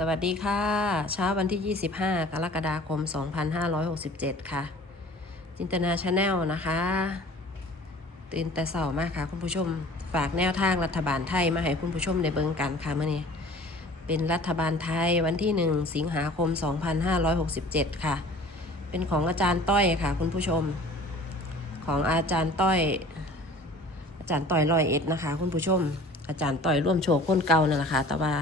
สวัสดีค่ะ เช้าวันที่ 25 กรกฎาคม 2567 ค่ะ จินตนาชาแนลนะคะตื่นแต่เสารมากค่ะ คุณผู้ชม ฝากแนวทางรัฐบาลไทยมาให้คุณผู้ชมในเบิงกันค่ะเมื่อนี้เป็นรัฐบาลไทยวันที่ 1 สิงหาคม 2567 ค่ะ เป็นของอาจารย์ต้อยค่ะ คุณผู้ชม ของอาจารย์ต้อย อาจารย์ต้อยลอยเอ็ดนะคะ คุณผู้ชม อาจารย์ต้อยร่วมโชว์คนเก่านั่นแหละค่ะแต่ว่า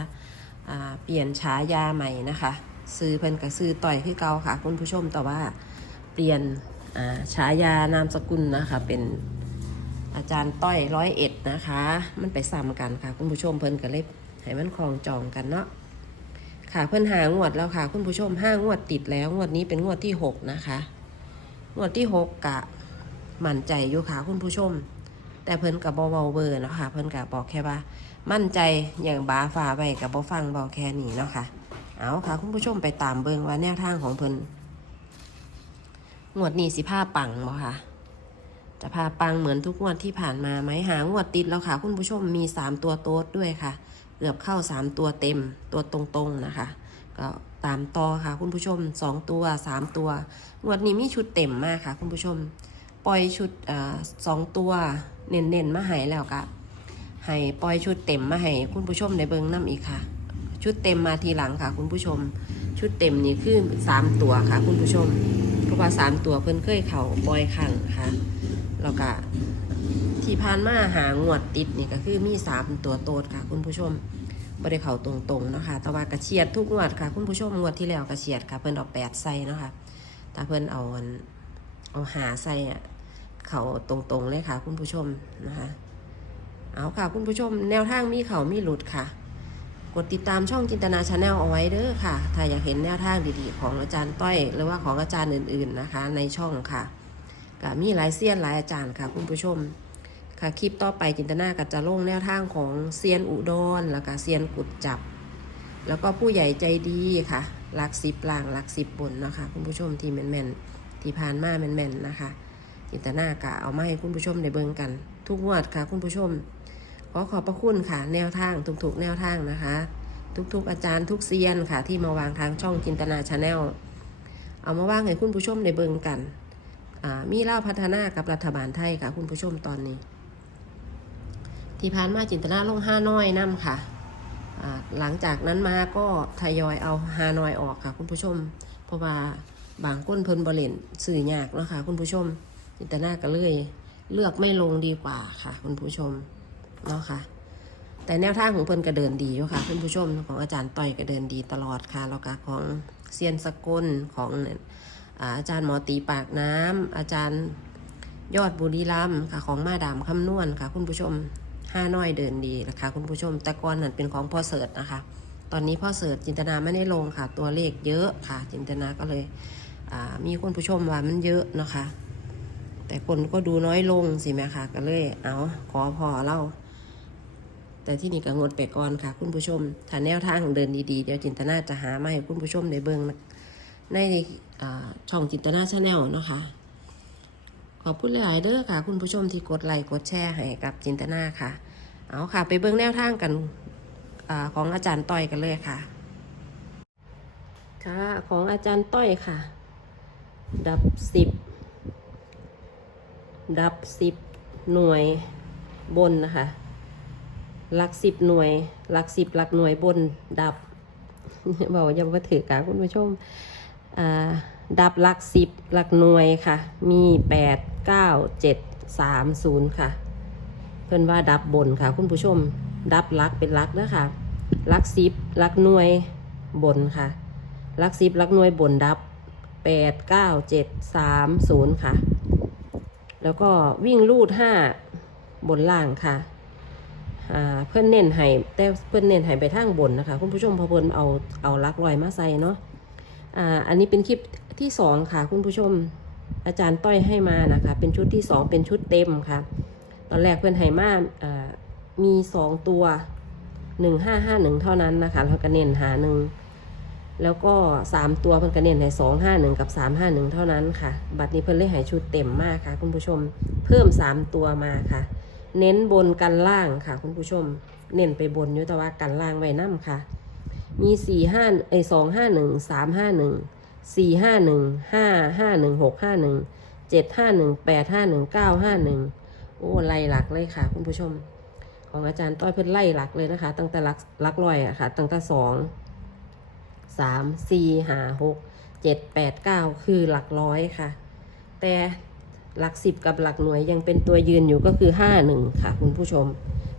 เปลี่ยนฉายาใหม่นะคะ ซื้อเพิ่นกับซื้อต่อยคือเก่าค่ะ คุณผู้ชมแต่ว่าเปลี่ยนฉายานามสกุลนะคะ เป็นอาจารย์ต้อยร้อยเอ็ดนะคะ มันไปซ้ำกันค่ะ คุณผู้ชมเพิ่นก็เลยให้มันคลองจองกันเนาะค่ะเพิ่นหางวดแล้วค่ะ คุณผู้ชมห้างวดติดแล้วงวดนี้เป็นงวดที่หกนะคะงวดที่หกกะมั่นใจอยู่ค่ะคุณผู้ชม แต่เพิ่นกับบเบาเบอร์เนาะค่ะเพิ่นกับบอกแค่ว่า มั่นใจอย่างบาฝ่าไปกับบฟังบอกแค่นี้เนาะค่ะเอาค่ะคุณผู้ชมไปตามเบิงว่าแนวทางของเพิ่นงวดนี้สิผ้าปังบ่ค่ะจะพาปังเหมือนทุกงวดที่ผ่านมาไหมหางวดติดแล้วค่ะ คุณผู้ชมมีสามตัวโต๊ดด้วยค่ะ เกือบเข้าสามตัวเต็มตัวตรงๆนะคะ ก็ตามต่อค่ะ คุณผู้ชมสองตัวสามตัวงวดนี้มีชุดเต็มมากค่ะ คุณผู้ชม ปล่อยชุดสองตัว เน้นๆมาใหายแล้วก็ให้ปล่อยชุดเต็มมาให้คุณผู้ชมได้เบิงน้ำอีกค่ะ ชุดเต็มมาทีหลังค่ะ คุณผู้ชม ชุดเต็มนี่คือสามตัวค่ะ คุณผู้ชมเพราะว่าสามตัวเพิ่นเคยเข่าปล่อยขังค่ะแล้วก็ที่ผ่านมาหางวดติดนี่ก็คือมีสามตัวโตดค่ะ คุณผู้ชมบ่ได้เขาตรงๆเนาะคะแต่ว่ากระเฉียดทุกงวดค่ะ คุณผู้ชมงวดที่แล้วกระเฉียดค่ะ เพิ่นเอาแปดใส่เนาะค่ะแต่เพิ่นเอาเอาหาใส่อะ เขาตรงๆเลยค่ะ คุณผู้ชมนะคะเอาค่ะ คุณผู้ชมแนวทางมีเขามีหลุดค่ะ กดติดตามช่องจินตนาชาแนลเอาไว้เด้อค่ะ ถ้าอยากเห็นแนวทางดีๆ ของอาจารย์ต้อย หรือว่าของอาจารย์อื่นๆนะคะ ในช่องค่ะก็มีหลายเซียนหลายอาจารย์ค่ะ คุณผู้ชม ค่ะคลิปต่อไปจินตนาก็จะลงแนวทางของเซียนอุดรแล้วก็เซียนกุดจับ แล้วก็ผู้ใหญ่ใจดีค่ะลักสิบล่างลักสิบบนนะคะคุณผู้ชมที่แม่นๆที่ผ่านมาแม่นๆนะคะ จินตนากะเอามาให้คุณผู้ชมได้เบิงกัน ทุกงวดค่ะคุณผู้ชม ขอขอบพระคุณค่ะ แนวทางทุกๆแนวทางนะคะ ทุกๆอาจารย์ทุกเซียนค่ะ ที่มาวางทางช่องจินตนาชาแนลเอามาวางให้คุณผู้ชมได้เบิงกันอ่ามีเล่าพัฒนากับรัฐบาลไทยค่ะ คุณผู้ชมตอนนี้ ที่ผ่านมาจินตนาลงห้าน้อยนํค่ะอ่าหลังจากนั้นมาก็ทยอยเอาฮานอยออกค่ะ คุณผู้ชม เพราะว่าบางก้นเพิ่นบริเล่นสื่อยากเนาะค่ะคุณผู้ชม จินตนาก็เลยเลือกไม่ลงดีกว่าค่ะ คุณผู้ชมเนาะค่ะ แต่แนวทางของเพิ่นก็เดินดีอยู่ค่ะ คุณผู้ชมของอาจารย์ต่อยก็เดินดีตลอดค่ะแล้วก็ของเซียนสกลของอาจารย์หมอตีปากน้ำอาจารย์ยอดบุรีรัมค่ะของมาดามคำนวณค่ะ คุณผู้ชมห้าน้อยเดินดีนะคะ คุณผู้ชมแต่ก่อนนั้นเป็นของพ่อเสิร์ตนะคะ ตอนนี้พ่อเสิร์ตจินตนาไม่ได้ลงค่ะ ตัวเลขเยอะค่ะ จินตนาก็เลยมีคุณผู้ชมว่ามันเยอะนะคะ แต่คนก็ดูน้อยลงสิแม่ค่ะก็เลย เอาขอพอเล่า แต่ที่นี่ก็งดไปก่อนค่ะ คุณผู้ชม ถ้าแนวทางเดินดีๆ เดี๋ยวจินตนาจะหามาให้คุณผู้ชมได้เบิ่งในช่องจินตนาชาแนลเนาะค่ะขอบคุณหลาย ๆเด้อค่ะ คุณผู้ชมที่กดไลค์กดแชร์ให้กับจินตนาค่ะ เอาค่ะ ไปเบิ่งแนวทางกันอของอาจารย์ต้อยกันเลยค่ะ ค่ะ ของอาจารย์ต้อยค่ะ ดับสิบ ดับสิบหน่วยบนนะคะหลักสิบหน่วยหลักสิบหลักหน่วยบน ดับบอกอยังว่าถือกาคุณผู้ชมดับหลักสิบหลักหน่วยค่ะ มีแปดเก้าเจ็ดสามศูนย์ค่ะ เพิ่อนว่าดับบนค่ะ คุณผู้ชม ดับหลักเป็นหลักนะคะหลักสิบหลักหน่วยบนค่ะหลักสิบหลักหน่วยบนดับแปดเก้าเจ็ดสามศูนย์ค่ะ แล้วก็วิ่งลูดห้าบนล่างค่ะเพื่อนเน้นให้แต่เพื่อนเน้นให้ไปทางบนนะคะคุณผู้ชมพอเพิ่นเอาเอาลักลอยมาใส่เนาะอ่าอันนี้เป็นคลิปที่สองค่ะ คุณผู้ชมอาจารย์ต้อยให้มานะคะ เป็นชุดที่สองเป็นชุดเต็มค่ะ ตอนแรกเพื่อนให้มาอ่ามีสองตัวหนึ่งห้าห้าหนึ่งเท่านั้นนะคะแล้วก็เน้นหาหนึ่ง แล้วก็สามตัวเพิ่นกระเน้นให้สองห้าหนึ่งกับสามห้าหนึ่งเท่านั้นค่ะ บัตรนี้เพิ่นเลยให้ชุดเต็มมากค่ะ คุณผู้ชม เพิ่มสามตัวมาค่ะ เน้นบนกันล่างค่ะ คุณผู้ชม เน้นไปบนอยุตว่ากันล่างไว้น้ำค่ะ มีสี่ห้าไอสองห้าหนึ่งสามห้าหนึ่งสี่ห้าหนึ่งห้าห้าหนึ่งหกห้าหนึ่งเจ็ดห้าหนึ่งแปดห้าหนึ่งเก้าห้าหนึ่งโอ้ไล่หลักเลยค่ะ คุณผู้ชม ของอาจารย์ต้อยเพิ่นไล่หลักเลยนะคะ ตั้งแต่หลักหลักร้อยอะค่ะ ตั้งแต่สอง สามสี่ห้าหกเจ็ดแปดเก้าคือหลักร้อยค่ะ แต่หลักสิบกับหลักหน่วยยังเป็นตัวยืนอยู่ก็คือห้าหนึ่งค่ะ คุณผู้ชม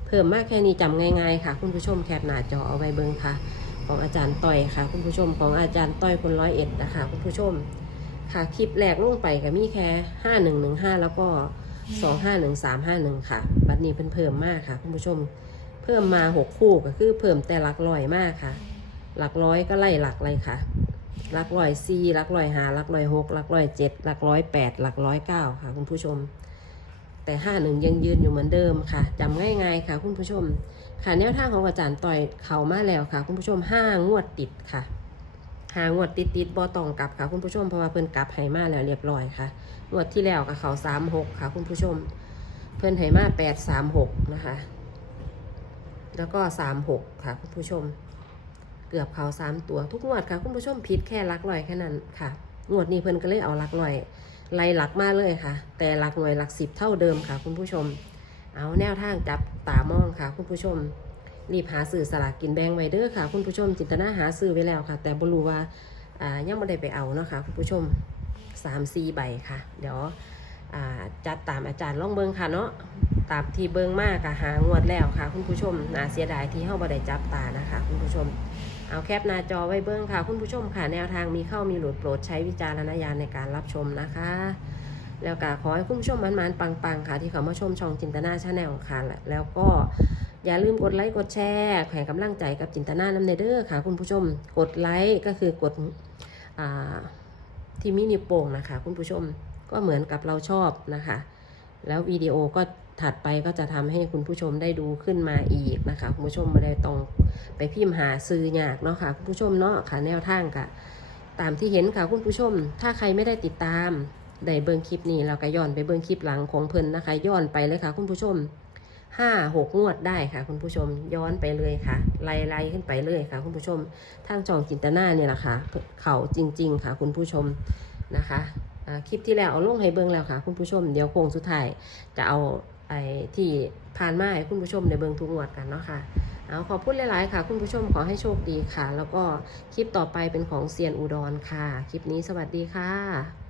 เพิ่มมากแค่นี้จำง่ายๆค่ะ คุณผู้ชมแคปหน้าจอเอาไว้เบิ่งค่ะ ของอาจารย์ต้อยค่ะ คุณผู้ชมของอาจารย์ต้อยคนร้อยเอ็ดนะคะ คุณผู้ชม ค่ะคลิปแรกลงไปก็มีแค่ห้าหนึ่งหนึ่งห้าแล้วก็สองห้าหนึ่งสามห้าหนึ่งค่ะ บัดนี้เพิ่นเพิ่มมากค่ะ คุณผู้ชม เพิ่มมาหกคู่ก็คือเพิ่มแต่หลักร้อยมากค่ะ หลักร้อยก็ไล่หลักเลยค่ะ หลักร้อยสี่หลักร้อยห้าหลักร้อยหกหลักร้อยเจ็ดหลักร้อยแปดหลักร้อยเก้าค่ะ คุณผู้ชม แต่ห้าหนึ่งยังยืนอยู่เหมือนเดิมค่ะจำง่ายๆค่ะ คุณผู้ชม ค่ะแนวทางของอาจารย์ต่อยเขามาแล้วค่ะ คุณผู้ชมห้างวดติดค่ะหางวดติดติดบอตองกลับค่ะคุณผู้ชมเพราะว่าเพิ่นกลับให้มาแล้วเรียบร้อยค่ะงวดที่แล้วกับเขาสามหกค่ะ คุณผู้ชม เพิ่นให้มาแปดสามหกนะคะ แล้วก็สามหกค่ะคุณผู้ชม เกือบเขาสามตัวทุกงวดค่ะคุณผู้ชมผิดแค่ลักลอยแค่นั้นค่ะ งวดนี้เพิ่นก็เลยเอาลักลอยไล่หลักมาเลยค่ะ แต่หลักหน่วยหลักสิบเท่าเดิมค่ะ คุณผู้ชม เอาแนวทางจับตามองค่ะ คุณผู้ชมรีบหาสื่อสลากกินแบ่งไว้เด้อค่ะ คุณผู้ชม จินตนาหาซื้อไว้แล้วค่ะ แต่บรูว่าอ่ายังไม่ได้ไปเอาเนาะค่ะ คุณผู้ชมสามสี่ใบค่ะ เดี๋ยวอ่าจัดตามอาจารย์ล่องเบิงค่ะเนาะ ตามที่เบิงมากค่ะหางวดแล้วค่ะ คุณผู้ชมน่าเสียดายที่เฮาบ่ได้จับตานะคะ คุณผู้ชม เอาแคปหน้าจอไว้เบิ้งค่ะ คุณผู้ชมค่ะแนวทางมีเข้ามีหลุดโปรดใช้วิจารณญาณในการรับชมนะคะ แล้วก็ขอให้คุณผู้ชมมันๆปังๆ ค่ะ ที่เขามาชมช่องจินตนาชาแนลค่ะ แล้วก็อย่าลืมกดไลค์กดแชร์แข่งกำลังใจกับจินตนาน้ำเนเดอร์ค่ะ คุณผู้ชมกดไลค์ก็คือกดอที่มินิวโป่งนะคะ คุณผู้ชมก็เหมือนกับเราชอบนะคะ แล้ววิดีโอก็ถัดไปก็จะทำให้คุณผู้ชมได้ดูขึ้นมาอีกนะคะ คุณผู้ชมไม่ได้ต้องไปพิมพ์หาซื้อยากเนาะค่ะ คุณผู้ชมเนาะค่ะแนวทางค่ะตามที่เห็นค่ะคุณผู้ชม ถ้าใครไม่ได้ติดตามได้เบิ่งคลิปนี้เราก็ย้อนไปเบิ่งคลิปหลังของเพิ่นนะคะ ย้อนไปเลยค่ะ คุณผู้ชมห้าหกงวดได้ค่ะ คุณผู้ชมย้อนไปเลยค่ะไล่ไล่ขึ้นไปเลยค่ะ คุณผู้ชมทางจองจินตนาเนี่ยแหละค่ะ เขาจริง ๆ ค่ะ คุณผู้ชมนะคะ คลิปที่แล้วเอาลงให้เบิ่งแล้วค่ะ คุณผู้ชมเดี๋ยวโค้งสุดท้ายจะเอาไอ้ที่ผ่านมาให้คุณผู้ชมในเบิ่งทุกงวดกันเนาะค่ะเอาขอพูดหลาย ๆ ค่ะ คุณผู้ชมขอให้โชคดีค่ะ แล้วก็คลิปต่อไปเป็นของเซียนอุดรค่ะ คลิปนี้สวัสดีค่ะ